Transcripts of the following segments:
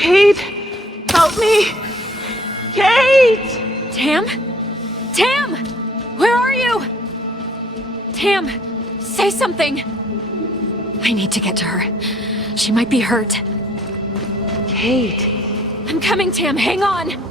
Kate! Help me! Kate! Tam? Tam! Where are you? Tam, say something! I need to get to her. She might be hurt. Kate... I'm coming, Tam. Hang on!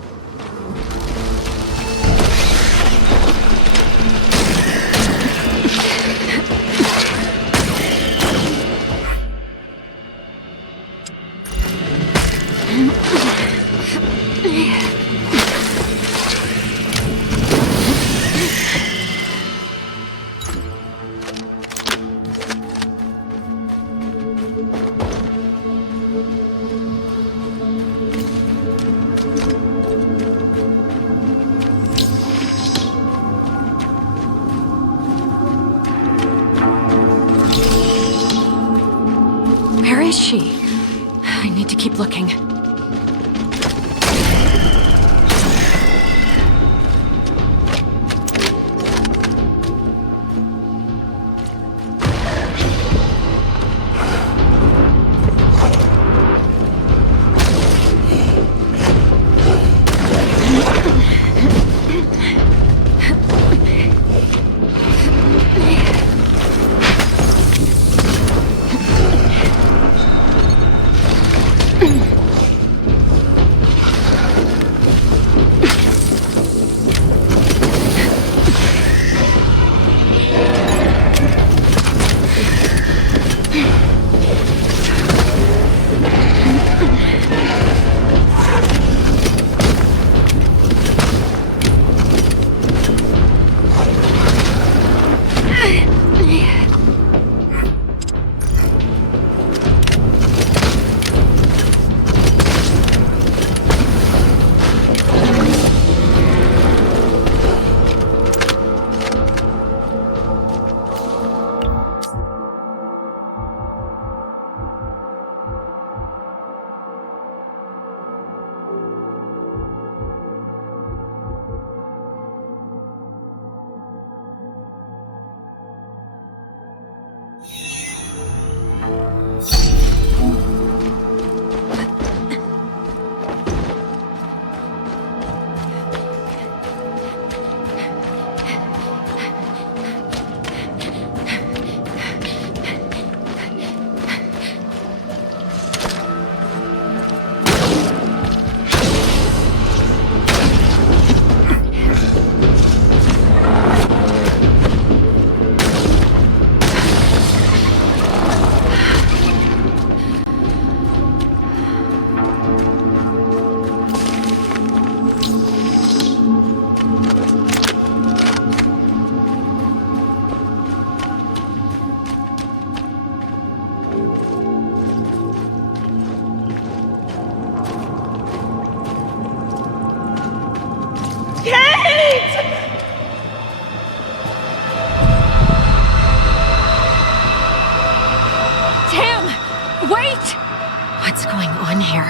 Where is she? I need to keep looking. What's going on here?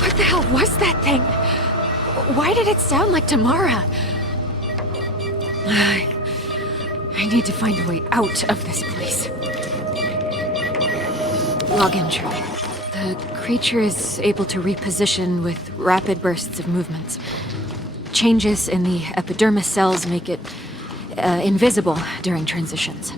What the hell was that thing? Why did it sound like Tamara? I need to find a way out of this place. Log entry. The creature is able to reposition with rapid bursts of movement. Changes in the epidermis cells make it invisible during transitions.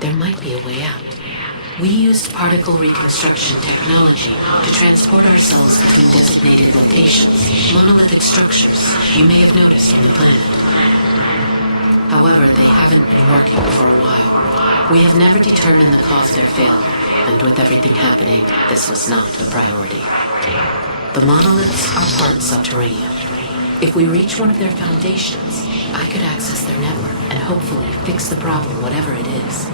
There might be a way out. We used particle reconstruction technology to transport ourselves between designated locations, monolithic structures you may have noticed on the planet. However, they haven't been working for a while. We have never determined the cause of their failure, and with everything happening, this was not a priority. The monoliths are part subterranean. If we reach one of their foundations, I could access their network and hopefully fix the problem, whatever it is.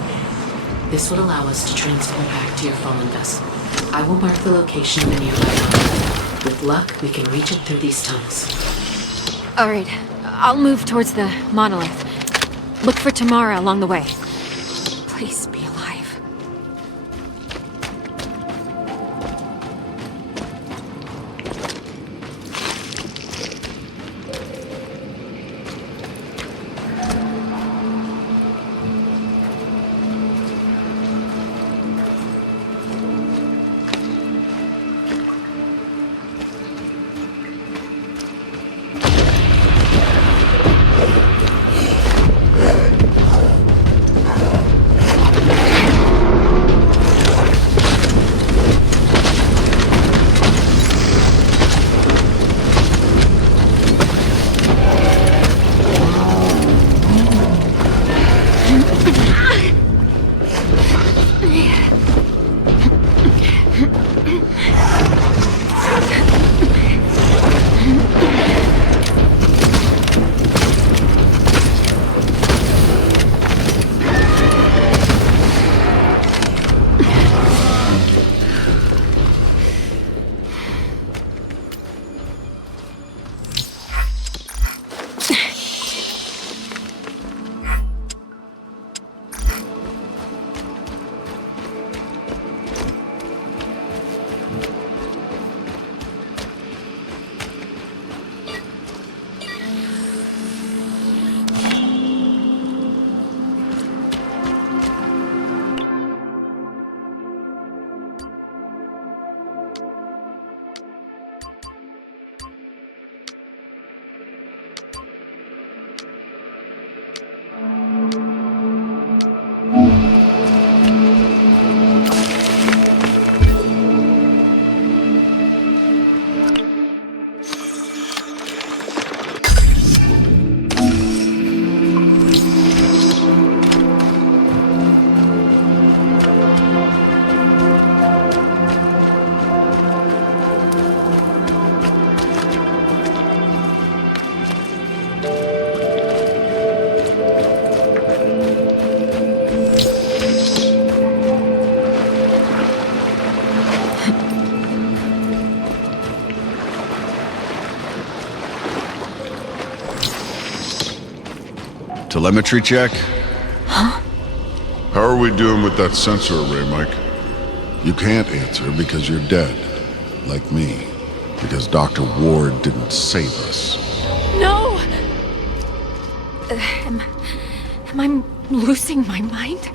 This would allow us to transport back to your fallen vessel. I will mark the location of the nearby tunnel. With luck, we can reach it through these tunnels. All right, I'll move towards the monolith. Look for Tamara along the way. Please be alive. Telemetry check? Huh? How are we doing with that sensor array, Mike? You can't answer because you're dead. Like me. Because Dr. Ward didn't save us. No! Am I losing my mind?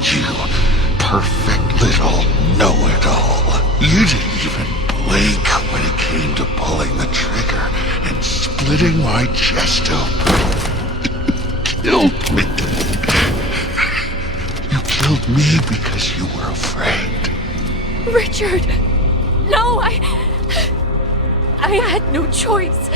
You perfect little know-it-all. You didn't even blink when it came to pulling the trigger and splitting my chest open. Killed me. You killed me because you were afraid. Richard! No, I had no choice.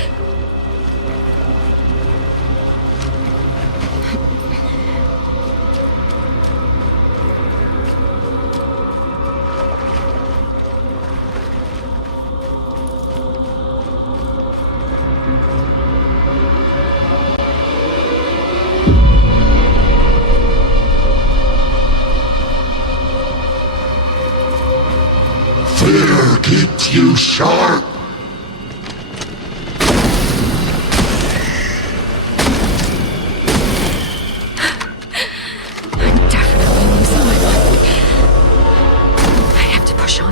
Fear keeps you sharp. I'm definitely losing my mind. I have to push on.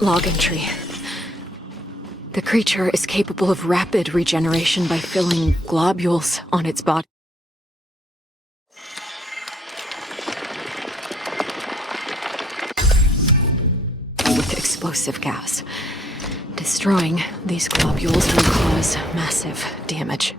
Log entry. The creature is capable of rapid regeneration by filling globules on its body with explosive gas. Destroying these globules will cause massive damage.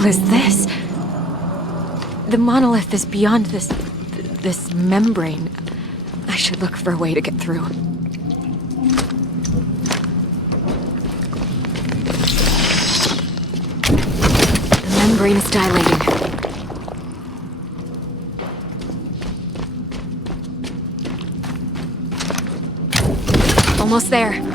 What is this? The monolith is beyond this membrane. I should look for a way to get through. membrane is dilating. Almost there.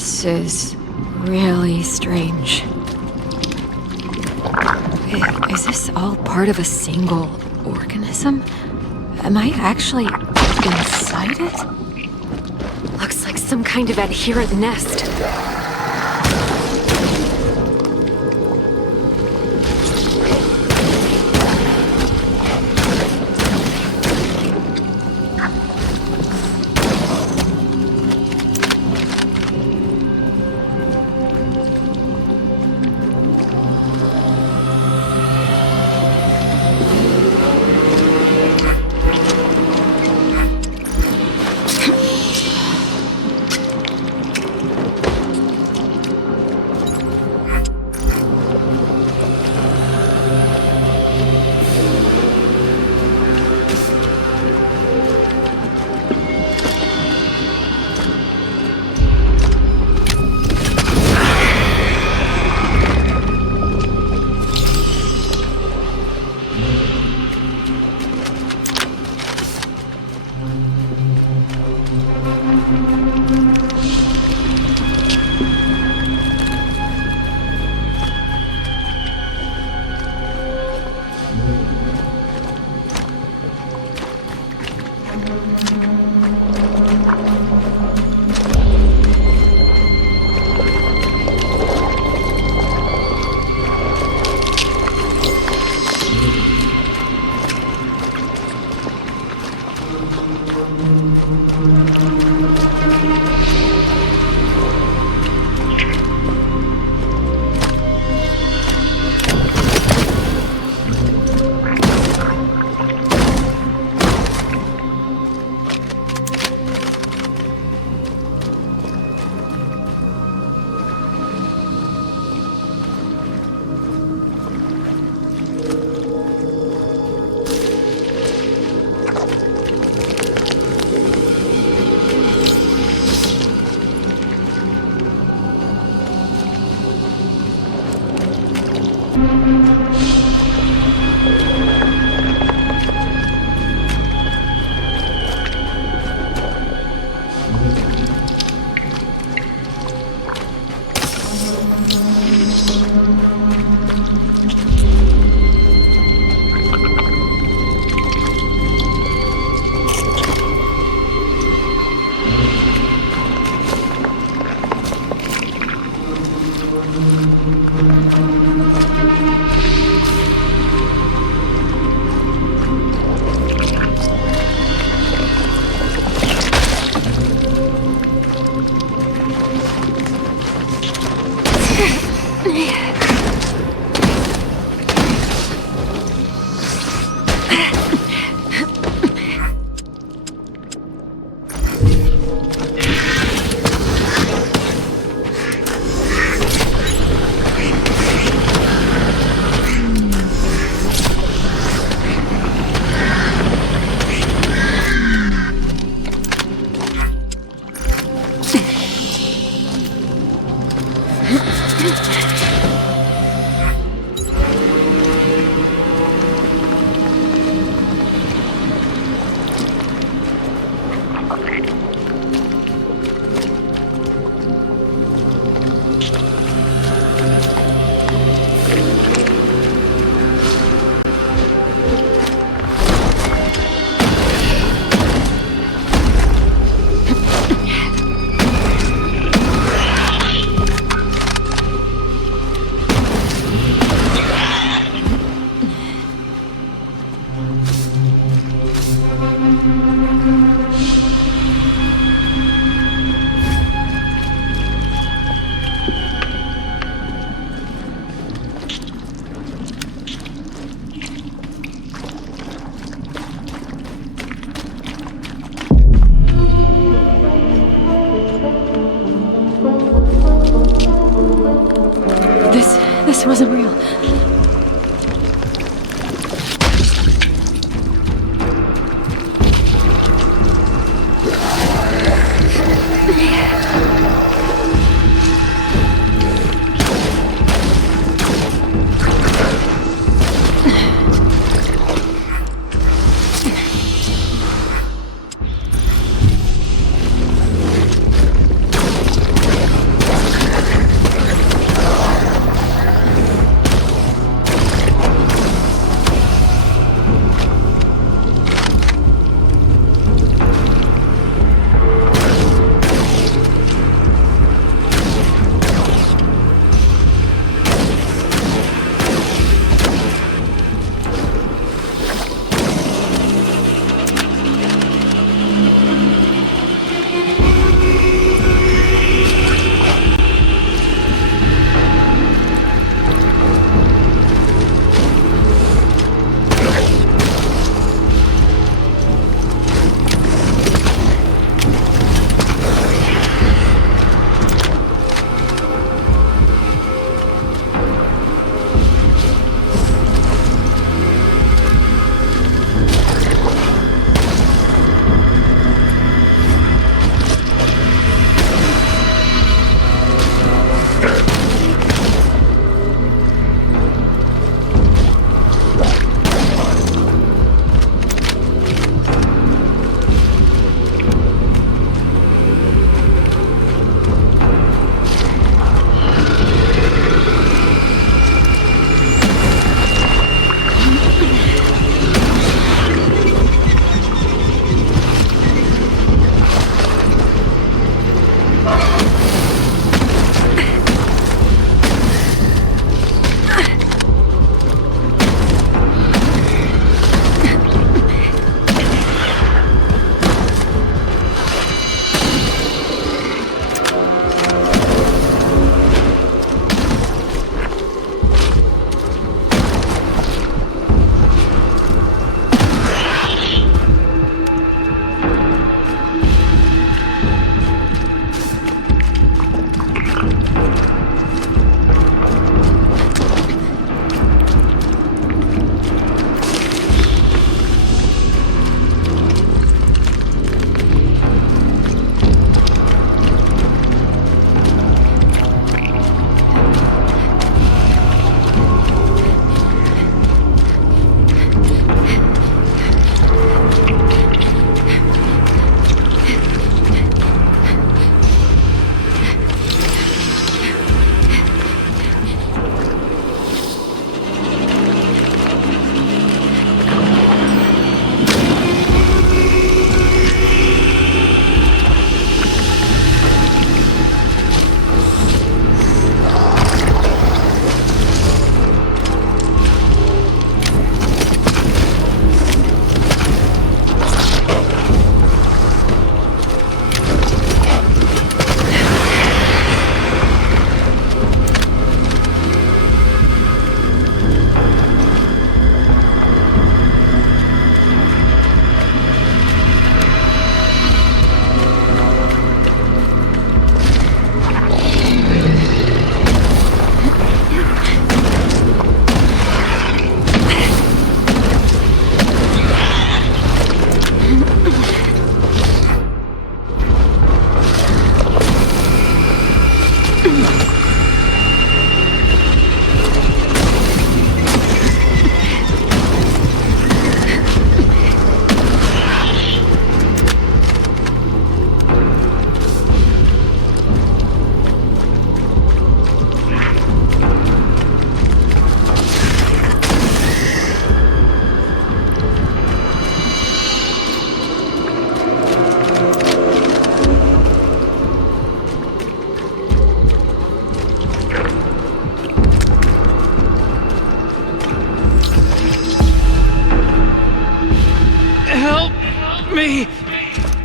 This is really strange. Is this all part of a single organism? Am I actually inside it? Looks like some kind of adherent nest. This wasn't real.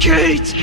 Kate!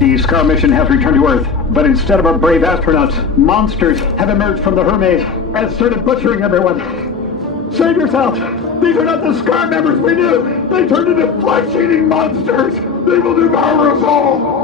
The Scar mission has returned to Earth, but instead of our brave astronauts, monsters have emerged from the Hermes and started butchering everyone. Save yourself! These are not the Scar members we knew! They turned into flesh-eating monsters! They will devour us all!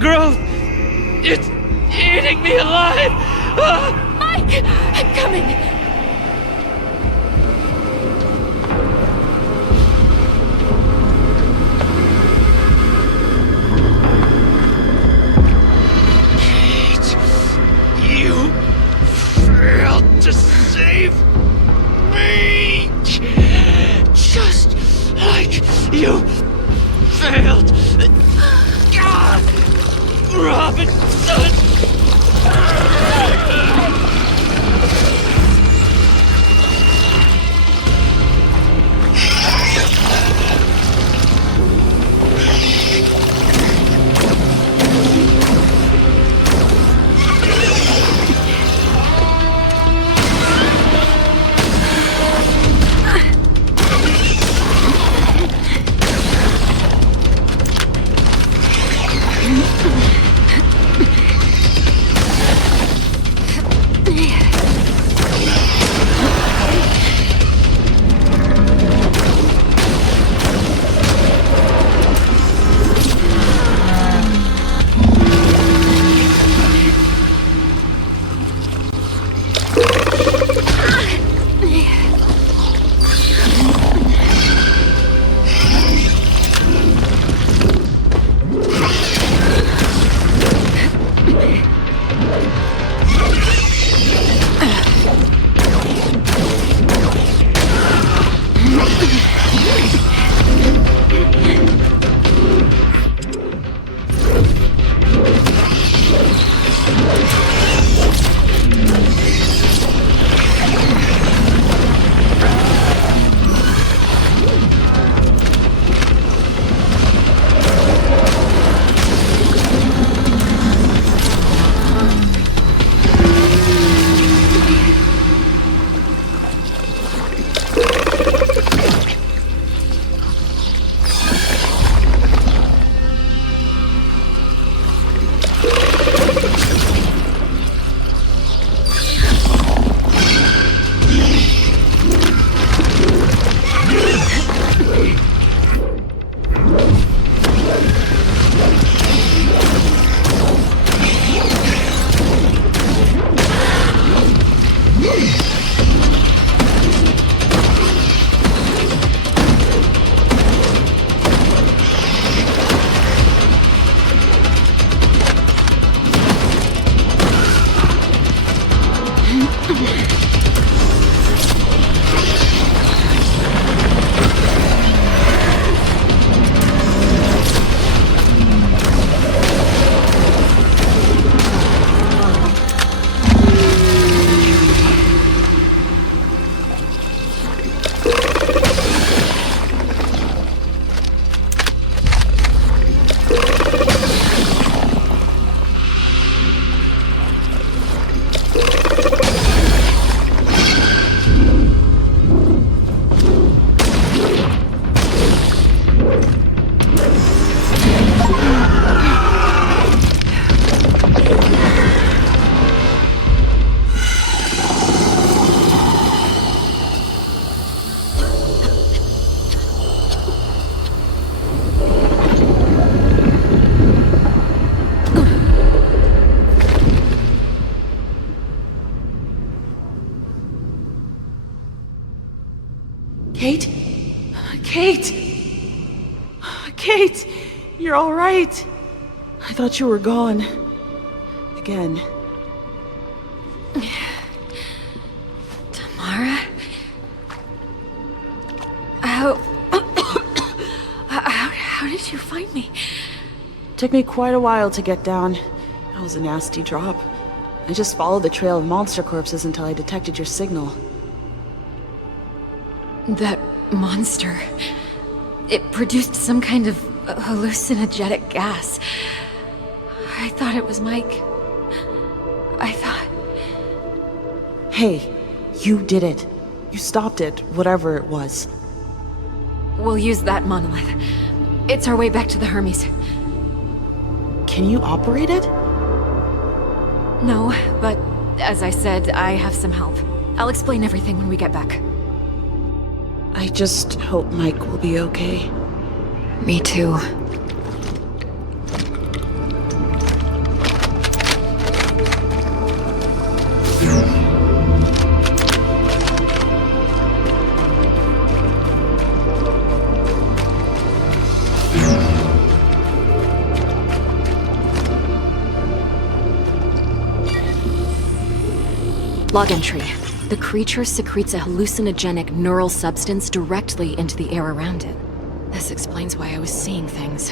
growth! It's eating me alive! Ah! Mike! I'm coming! You failed to save me! Just like you failed Robinson! Kate? Kate! Kate! You're all right. I thought you were gone. Again. Tamara? How did you find me? Took me quite a while to get down. That was a nasty drop. I just followed the trail of monster corpses until I detected your signal. That monster. It produced some kind of hallucinogenic gas. I thought it was Mike. I thought... Hey, you did it. You stopped it, whatever it was. We'll use that monolith. It's our way back to the Hermes. Can you operate it? No, but as I said, I have some help. I'll explain everything when we get back. I just hope Mike will be okay. Me too. Log entry. The creature secretes a hallucinogenic neural substance directly into the air around it. This explains why I was seeing things.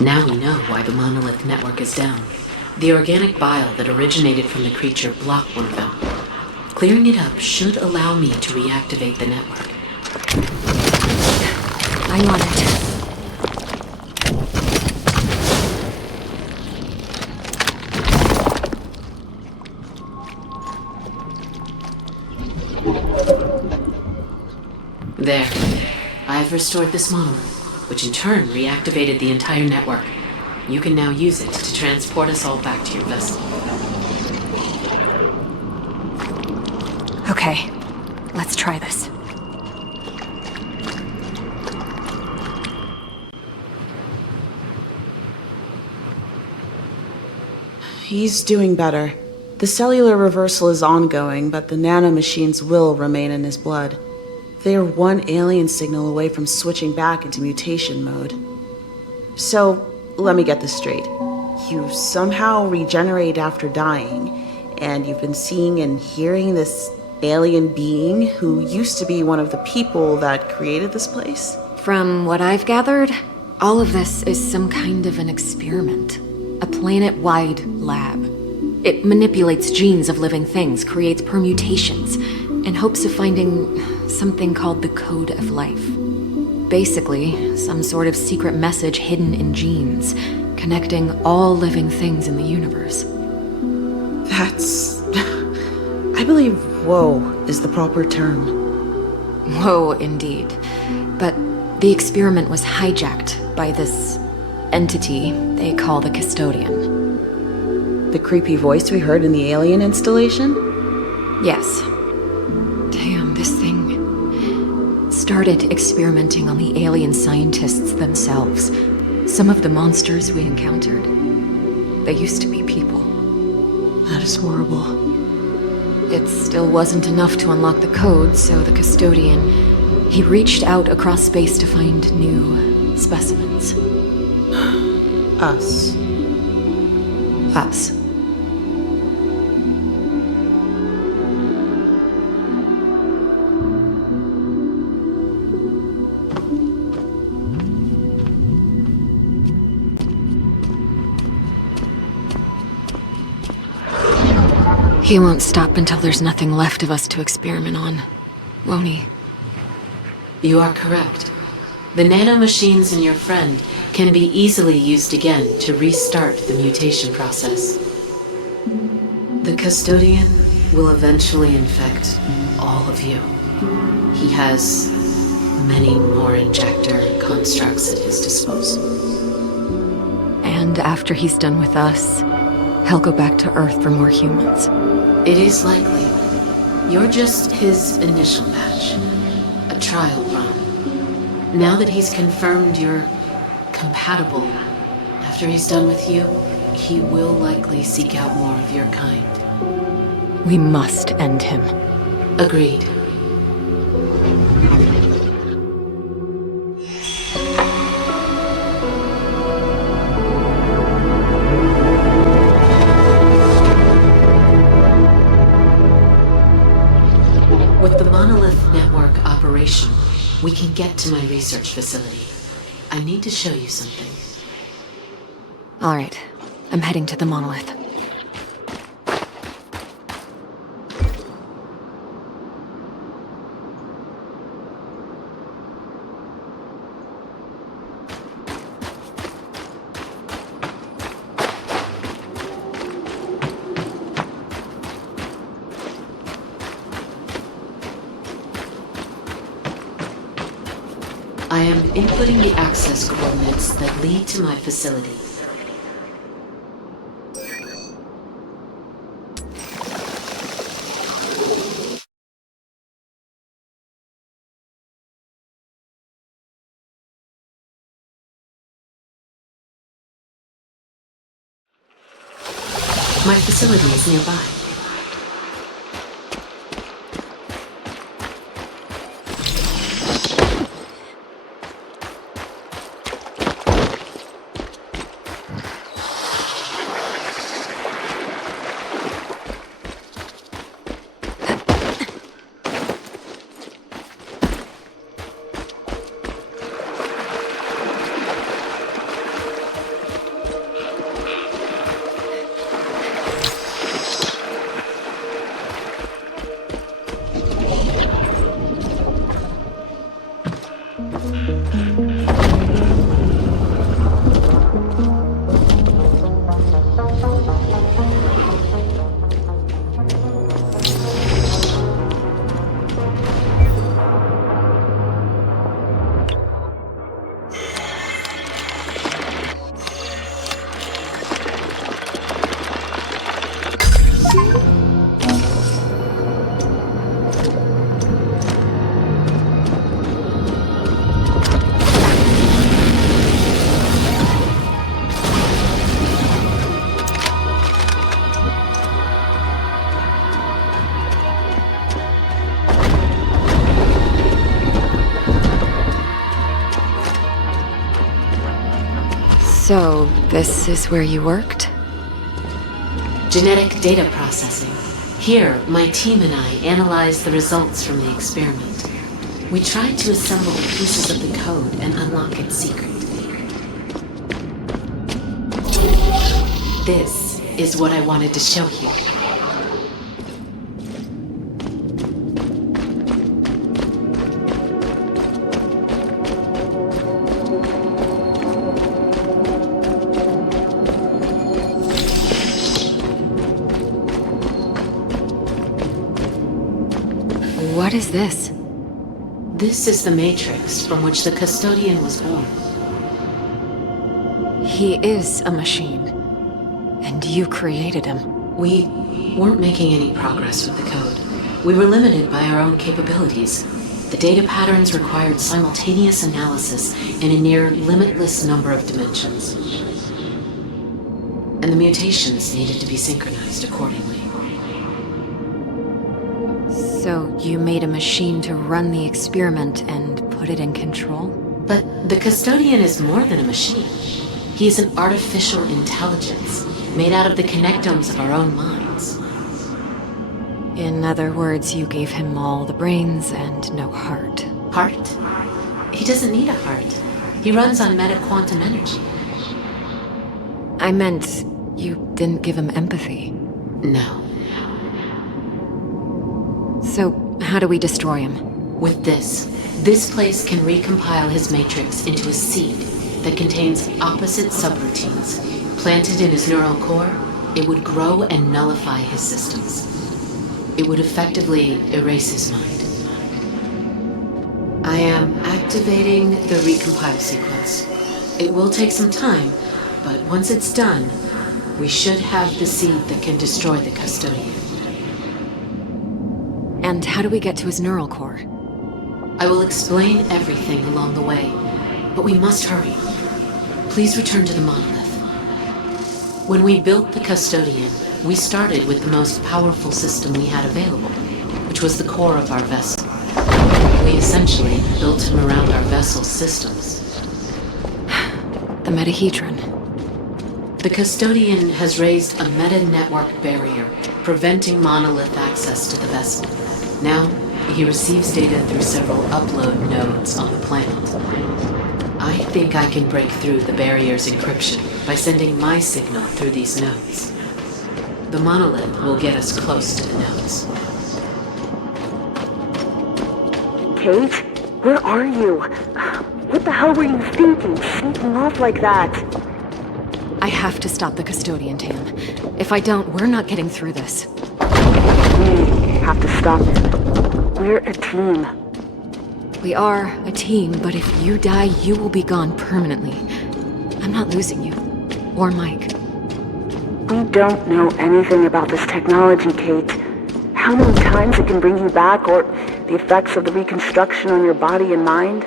Now we know why the monolith network is down. The organic bile that originated from the creature blocked one of them. Clearing it up should allow me to reactivate the network. I'm on it. There. I've restored this monolith, which in turn reactivated the entire network. You can now use it to transport us all back to your vessel. Okay, let's try this. He's doing better. The cellular reversal is ongoing, but the nanomachines will remain in his blood. They are one alien signal away from switching back into mutation mode. So, let me get this straight. You somehow regenerate after dying, and you've been seeing and hearing this alien being who used to be one of the people that created this place? From what I've gathered, all of this is some kind of an experiment. A planet-wide lab. It manipulates genes of living things, creates permutations, in hopes of finding something called the Code of Life. Basically, some sort of secret message hidden in genes, connecting all living things in the universe. That's... I believe woe is the proper term. Whoa, indeed. But the experiment was hijacked by this entity they call the Custodian. The creepy voice we heard in the alien installation? Yes. Damn, this thing started experimenting on the alien scientists themselves. Some of the monsters we encountered, they used to be people. That is horrible. It still wasn't enough to unlock the code, so the Custodian, he reached out across space to find new specimens. Us. Us. He won't stop until there's nothing left of us to experiment on, won't he? You are correct. The nanomachines in your friend can be easily used again to restart the mutation process. The Custodian will eventually infect all of you. He has many more injector constructs at his disposal. And after he's done with us, he'll go back to Earth for more humans. It is likely. You're just his initial batch. A trial run. Now that he's confirmed you're compatible, after he's done with you, he will likely seek out more of your kind. We must end him. Agreed. With the monolith network operational, we can get to my research facility. I need to show you something. All right, I'm heading to the monolith. I am inputting the access coordinates that lead to my facility. My facility is nearby. So, this is where you worked? Genetic data processing. Here, my team and I analyzed the results from the experiment. We tried to assemble the pieces of the code and unlock its secret. This is what I wanted to show you. What is this? This is the matrix from which the custodian was born. He is a machine. And you created him. We weren't making any progress with the code. We were limited by our own capabilities. The data patterns required simultaneous analysis in a near limitless number of dimensions. And the mutations needed to be synchronized accordingly. So you made a machine to run the experiment and put it in control? But the custodian is more than a machine. He is an artificial intelligence made out of the connectomes of our own minds. In other words, you gave him all the brains and no heart. Heart? He doesn't need a heart. He runs on meta-quantum energy. I meant you didn't give him empathy. No. So, how do we destroy him? With this place can recompile his matrix into a seed that contains opposite subroutines. Planted in his neural core, it would grow and nullify his systems. It would effectively erase his mind. I am activating the recompile sequence. It will take some time, but once it's done, we should have the seed that can destroy the custodian. And how do we get to his neural core? I will explain everything along the way, but we must hurry. Please return to the monolith. When we built the custodian, we started with the most powerful system we had available, which was the core of our vessel. We essentially built him around our vessel's systems. The metahedron. The custodian has raised a meta-network barrier, preventing monolith access to the vessel. Now, he receives data through several upload nodes on the planet. I think I can break through the barrier's encryption by sending my signal through these nodes. The monolith will get us close to the nodes. Kate? Where are you? What the hell were you thinking, sneaking off like that? I have to stop the custodian, Tam. If I don't, we're not getting through this. We have to stop him. We're a team. We are a team, but if you die, you will be gone permanently. I'm not losing you. Or Mike. We don't know anything about this technology, Kate. How many times it can bring you back, or the effects of the reconstruction on your body and mind?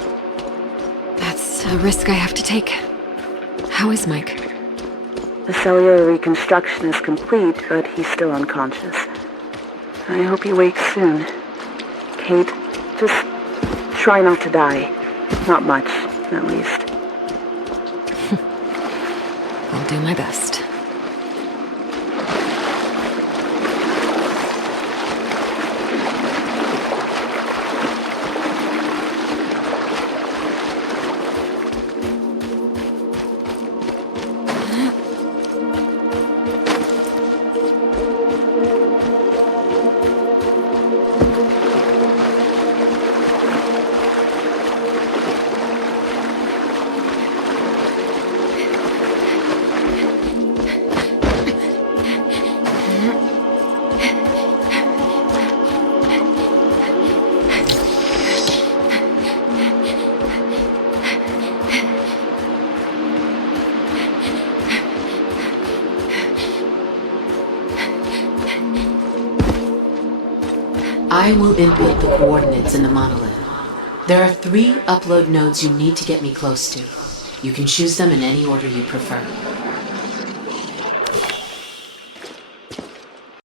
That's a risk I have to take. How is Mike? The cellular reconstruction is complete, but he's still unconscious. I hope he wakes soon. Kate, just try not to die. Not much, at least. I'll do my best. I will input the coordinates in the monolith. There are 3 upload nodes you need to get me close to. You can choose them in any order you prefer.